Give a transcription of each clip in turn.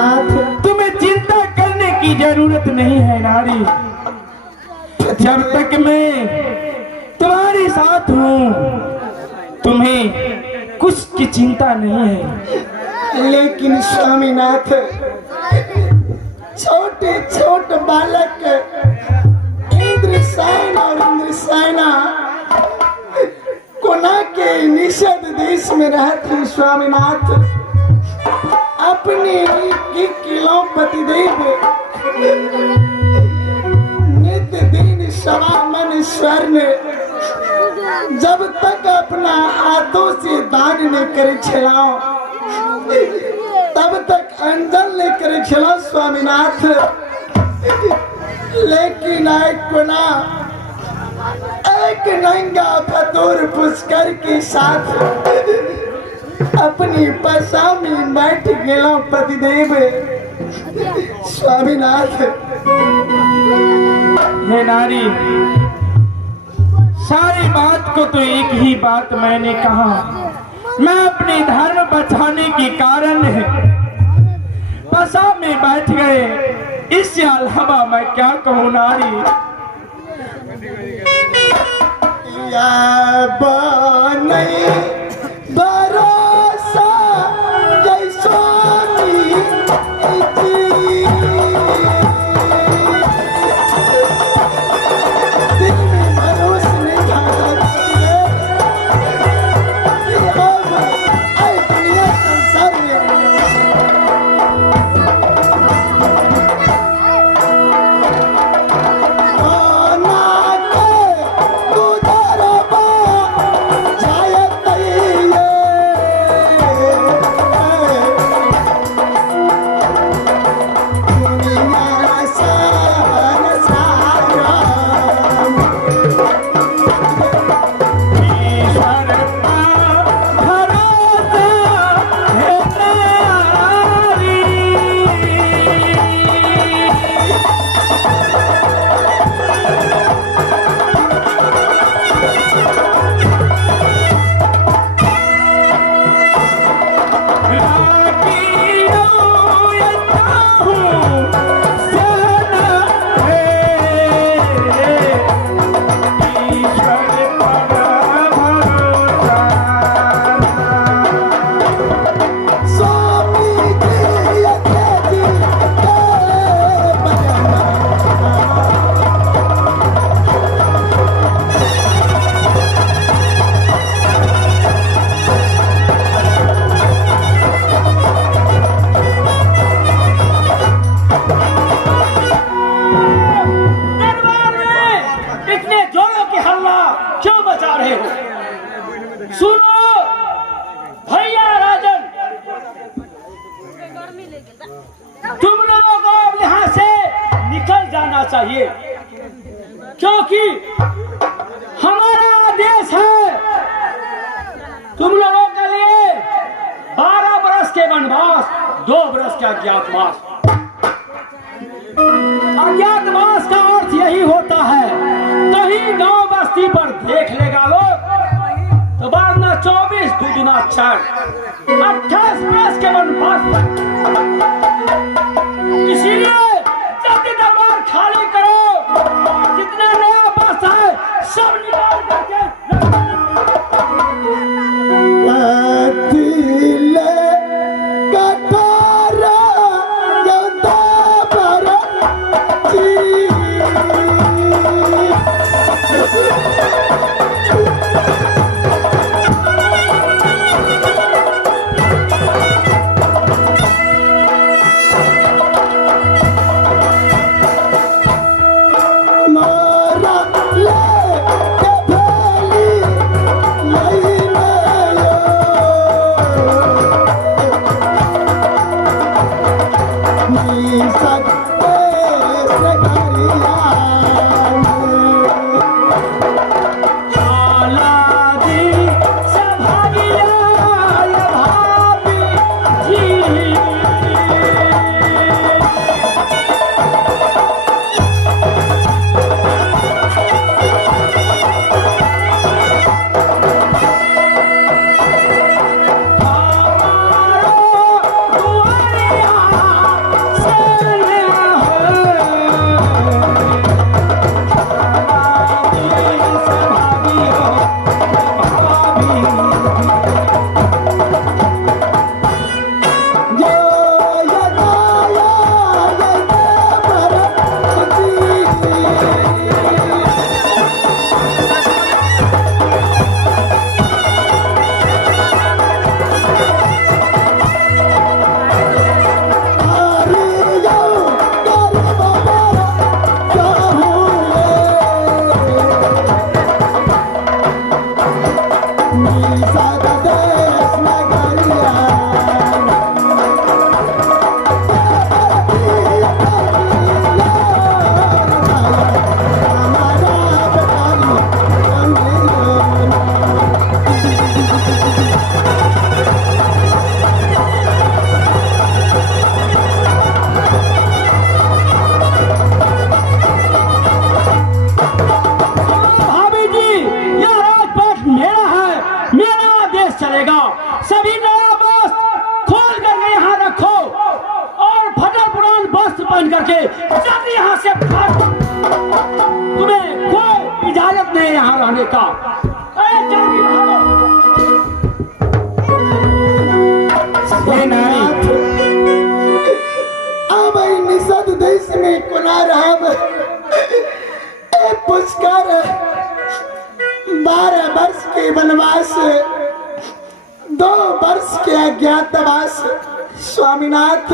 स्वामीनाथ। तुम्हें चिंता करने की जरूरत नहीं है नारी। जब तक मैं तुम्हारे साथ हूँ तुम्हें कुछ की चिंता नहीं है। लेकिन स्वामीनाथ, छोटे छोटे बालक इंद्रसेन और इंद्रसेना कोना के निषद देश में रहते स्वामीनाथ अपने किलों पतिदेव नित्य दिन सवा मन स्वर्ण जब तक अपना हाथों से दान न करे छलाओ तब तक अंजल न करे छलाओ स्वामीनाथ। लेकिन एक नंगा फतूर पुष्कर के साथ अपनी पसा में बैठ गया पतिदेव स्वामीनाथ। हे नारी, सारी बात को तो एक ही बात मैंने कहा, मैं अपने धर्म बचाने के कारण पसा में बैठ गए। इससे अलावा मैं क्या कहूँ नारी। या नहीं भरोसा चाहिए, क्योंकि हमारा देश है तुम लोगों के लिए 12 बरस के वनवास, 2 बरस का अज्ञातवास। अज्ञातवास का अर्थ यही होता है, कहीं गांव बस्ती पर देख लेगा लोग तो बाद में 24 दूना 28 बरस के वनवास। इसीलिए जल्दी दरबार खाली करो, जितने नया बस है सब निकाल करके पहन करके जल्दी यहाँ से भाग। तुम्हें कोई इजाजत नहीं है यहाँ रहने का। अरे जल्दी भागो। हे नारी, अब निषद देश में कुना राम ए पुष्कर 12 वर्ष के वनवास, 2 वर्ष के अज्ञातवास। स्वामीनाथ,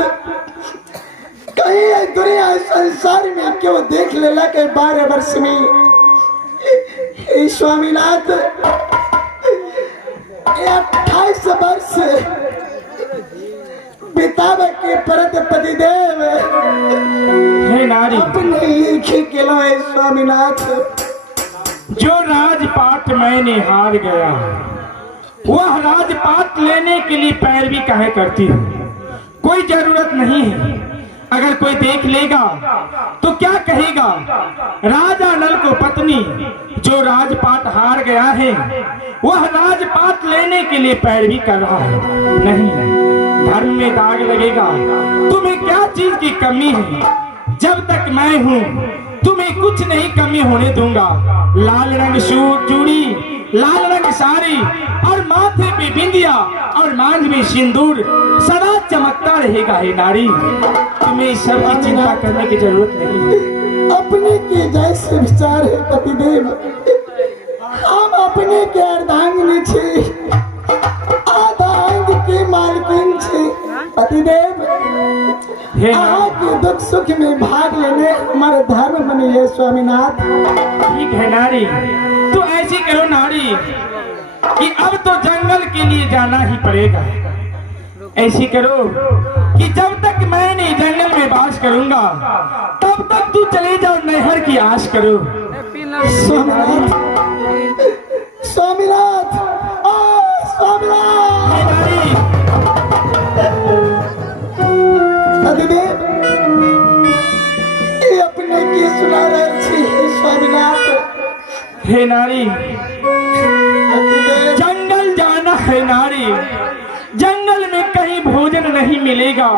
कहीं दुनिया संसार में क्यों देख लेला के 12 वर्ष में स्वामीनाथ 28 वर्ष बितावे के परत पतिदेव हे नारी, अपने ही खिलो है स्वामीनाथ। जो राजपाट मैंने हार गया, वह राजपाट लेने के लिए पैरवी काहे करती है? कोई जरूरत नहीं है। अगर कोई देख लेगा तो क्या कहेगा? राजा नल को पत्नी जो राजपाट हार गया है, वह राजपाट लेने के लिए पैरवी कर रहा है। नहीं, धर्म में दाग लगेगा। तुम्हें क्या चीज की कमी है? जब तक मैं हूँ तुम्हें कुछ नहीं कमी होने दूंगा। लाल रंग चूड़ी, लाल रंग साड़ी और माथे पे बिंदिया और मांग में सिंदूर सदा चमकता रहेगा। हे नारी, तुम्हें इस सब की चिंता करने की जरूरत नहीं है। अपने के जैसे विचार है पतिदेव, हम अपने के अर्धांगिनी छे, आधा अंग के मालकिन छे पतिदेव। आपके दुख सुख में भाग लेने हमारे धर्म बने है स्वामीनाथ। ठीक है नारी, तो ऐसी करो नारी कि अब तो जंगल के लिए जाना ही पड़ेगा। ऐसी करो कि जब तक मैं नहीं जंगल में वास करूंगा तब तक तू चले जाओ, नहर की आश करो। स्वामीनाथ, स्वामीनाथ, ओ स्वामीनाथ। पतिदेव, ये अपने की सुना रहे छी स्वामीनाथ। हे नारी, जंगल जाना है नारी। जंगल में कहीं भोजन नहीं मिलेगा।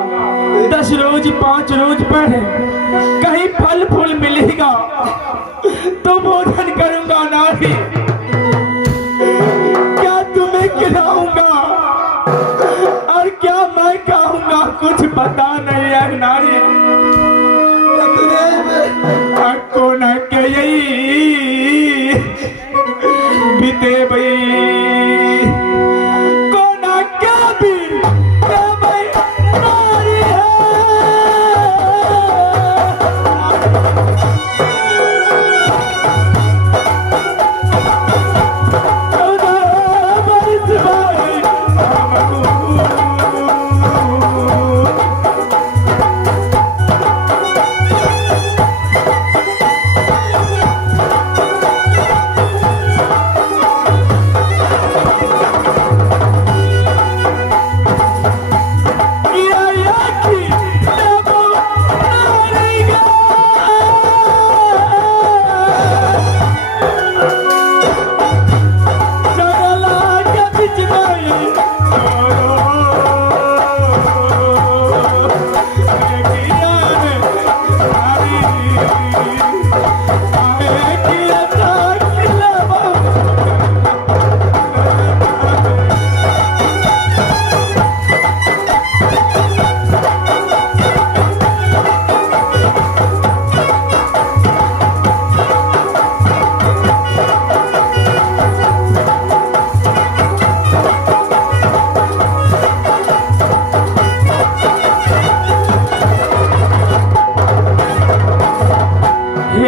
10 रोज 5 रोज पर कहीं फल फूल मिलेगा तो भोजन करूंगा नारी। क्या तुम्हें खिलाऊंगा और क्या मैं खाऊंगा कुछ पता नहीं है नारी। को न कही बीते भाई को न क्या भी भाई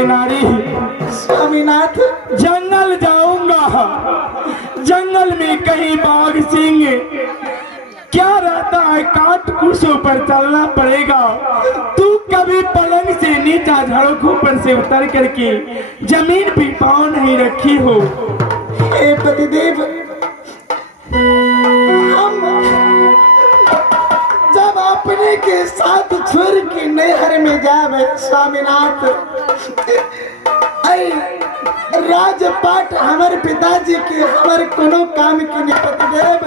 नारी है। स्वामीनाथ, जंगल जाऊंगा। जंगल में कहीं बाघ सिंह क्या रहता है, काट कुशों पर चलना पड़ेगा। तू कभी पलंग से नीचा झड़कों पर से उतर करके जमीन पे पांव नहीं रखी हो। हे पतिदेव, हम जब अपने के साथ छोड़ के नहर में जावे स्वामीनाथ, राजपाट हमारे पिताजी के हमारे कोनो काम के नहीं पतिदेव।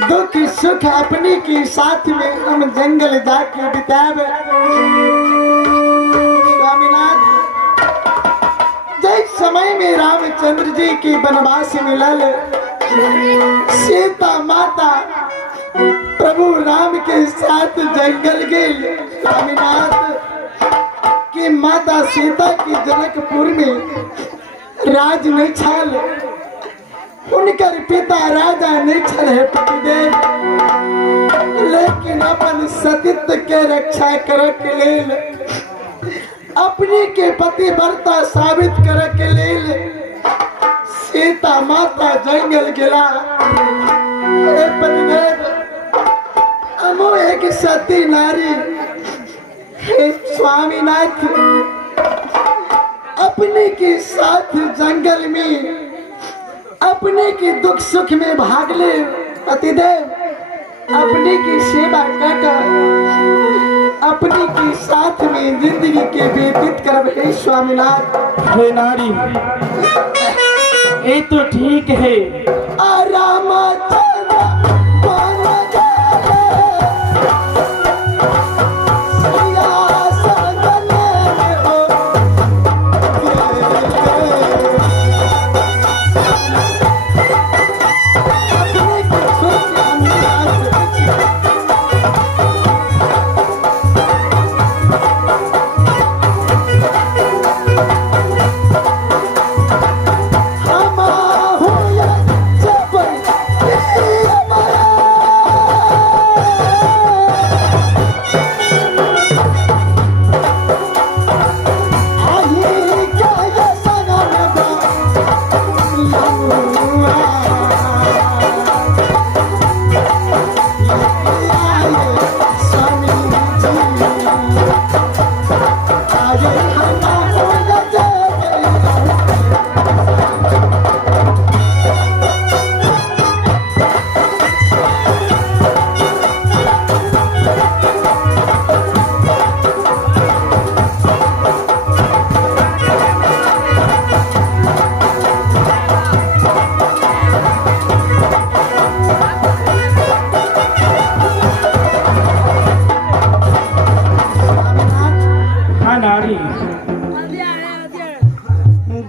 दुख सुख अपने के साथ में हम जंगल जाके बितावे। स्वामीनाथ, जिस समय में रामचंद्र जी की वनवास मिलल, सीता माता प्रभु राम के साथ जंगल गई। स्वामीनाथ की माता सीता की जनकपुर में राज नहीं छल, उनकर पिता राजा नहीं छल है पतिदेव, लेकिन अपन सतीत्व के रक्षा करे के लेल, अपने के पतिव्रता साबित करे के लेल सीता माता जंगल गेला। हे पतिदेव, हमो एक सती नारी, हे स्वामीनाथ, अपने के साथ जंगल में अपने के दुख सुख में भाग ले। पतिदेव, अपने की सेवा कर अपने के साथ में जिंदगी के व्यतीत कर। हे स्वामीनाथ, हे नारी, ये तो ठीक है।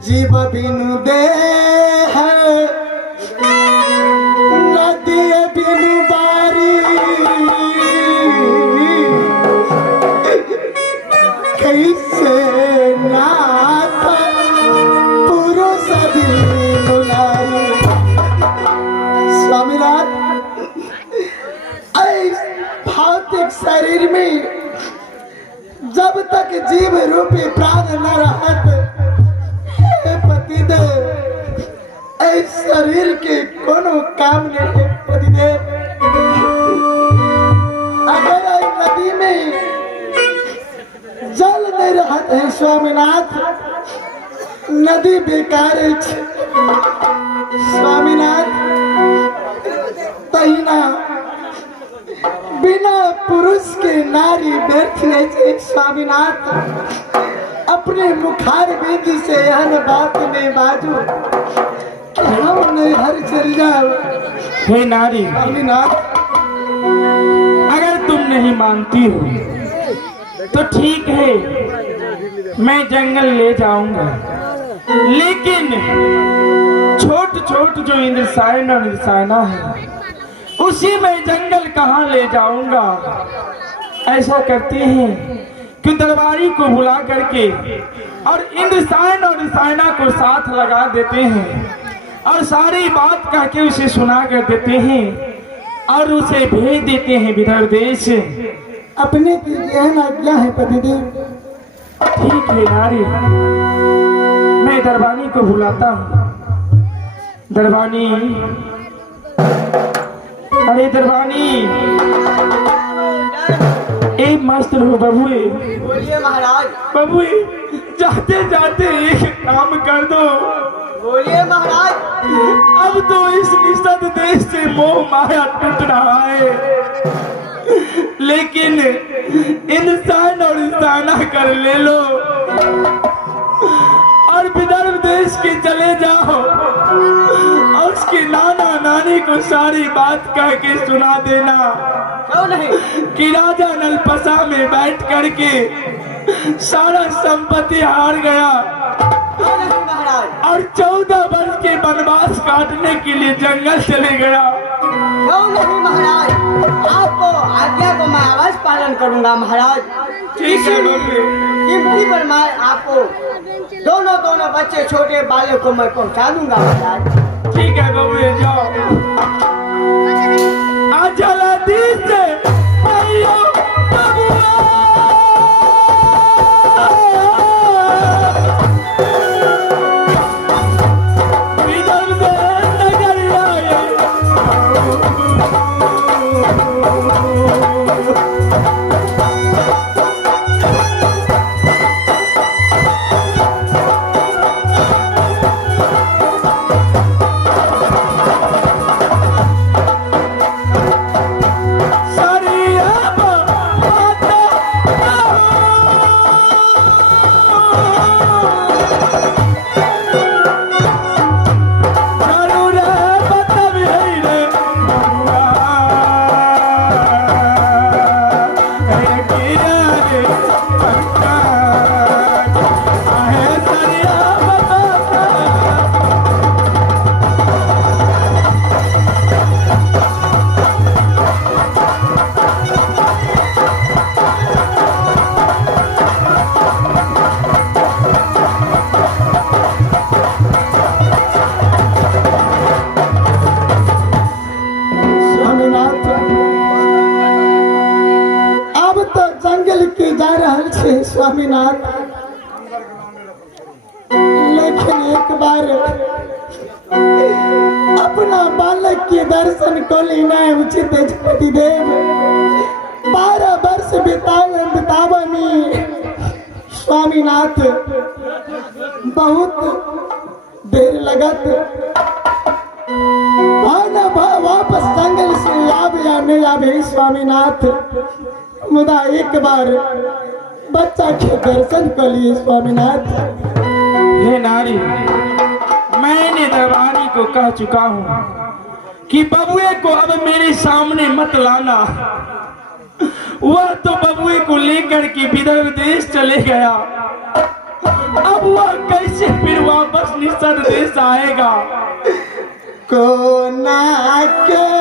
जीव बिनु दे नदी बिनु बारी, कैसे नाथ पुरुष बिनु नारी। स्वामीनाथ, भौतिक शरीर में जब तक जीव रूपी प्राण न रहत, इस शरीर के कोनो काम नहीं है पतिदेव। अगर नदी में जल नहीं रहते है स्वामीनाथ, नदी बेकार है। स्वामीनाथ, तहिना बिना पुरुष के नारी व्यर्थ है। स्वामीनाथ, अपने मुखार विधि से यह बात नहीं बाजू, हम नहीं हर चल जाओ। हे नारी, अगर तुम नहीं मानती हो तो ठीक है, मैं जंगल ले जाऊंगा, लेकिन छोट छोट जो इंद्रसायन और इंद्रसायना है, उसी में जंगल कहाँ ले जाऊंगा। ऐसा करते हैं कि दरबारी को बुला करके और इंद्रसायन और इंद्रसायना को साथ लगा देते हैं और सारी बात कह के उसे सुना कर देते हैं और उसे भेज देते हैं विदर्भ देश। अपने की गहन आज्ञा है पतिदेव। ठीक है नारी, मैं दरबानी को बुलाता हूँ। दरबानी, अरे दरबानी, एक मस्त रहो बबुए। बोलिए महाराज। बबुए, जाते जाते एक काम कर दो। बोलिए महाराज। अब तो इस निषद देश से मोह माया टूट रहा है, लेकिन इंसान और इंसाना कर ले लो और विदर्भ देश के चले जाओ और उसके नाना नानी नारी को सारी बात कह के सुना देना क्यों नहीं? कि राजा नलपसा में बैठ करके सारा संपत्ति हार गया क्यों नहीं महाराज? और 14 वर्ष के वनवास काटने के लिए जंगल चले गया। क्यों नहीं महाराज? आपको आज्ञा को मैं अवश्य पालन करूंगा महाराज। ठीक है बबुए, कीमती पर मैं आपको दोनों बच्चे छोटे बालक को मैं पहुंचा दूंगा महाराज। ठीक है बबुए, जाओ। आज जल्दी से आइयो बबुआ। इधर से नगर आए। स्वामीनाथ, लेकिन एक बार अपना बालक के दर्शन को लेना उचित पतिदेव। 12 वर्ष बितावा में स्वामीनाथ बहुत देर लगत। वापस जंगल से आवे या नहीं आवे स्वामीनाथ, मुदा एक बार बच्चा के दर्शन कर लिए स्वामीनाथ। हे नारी, मैंने दरबारी को कह चुका हूँ कि बबुए को अब मेरे सामने मत लाना। वह तो बबुए को लेकर के विदर्भ देश चले गया, अब वह कैसे फिर वापस निषद देश आएगा? को ना के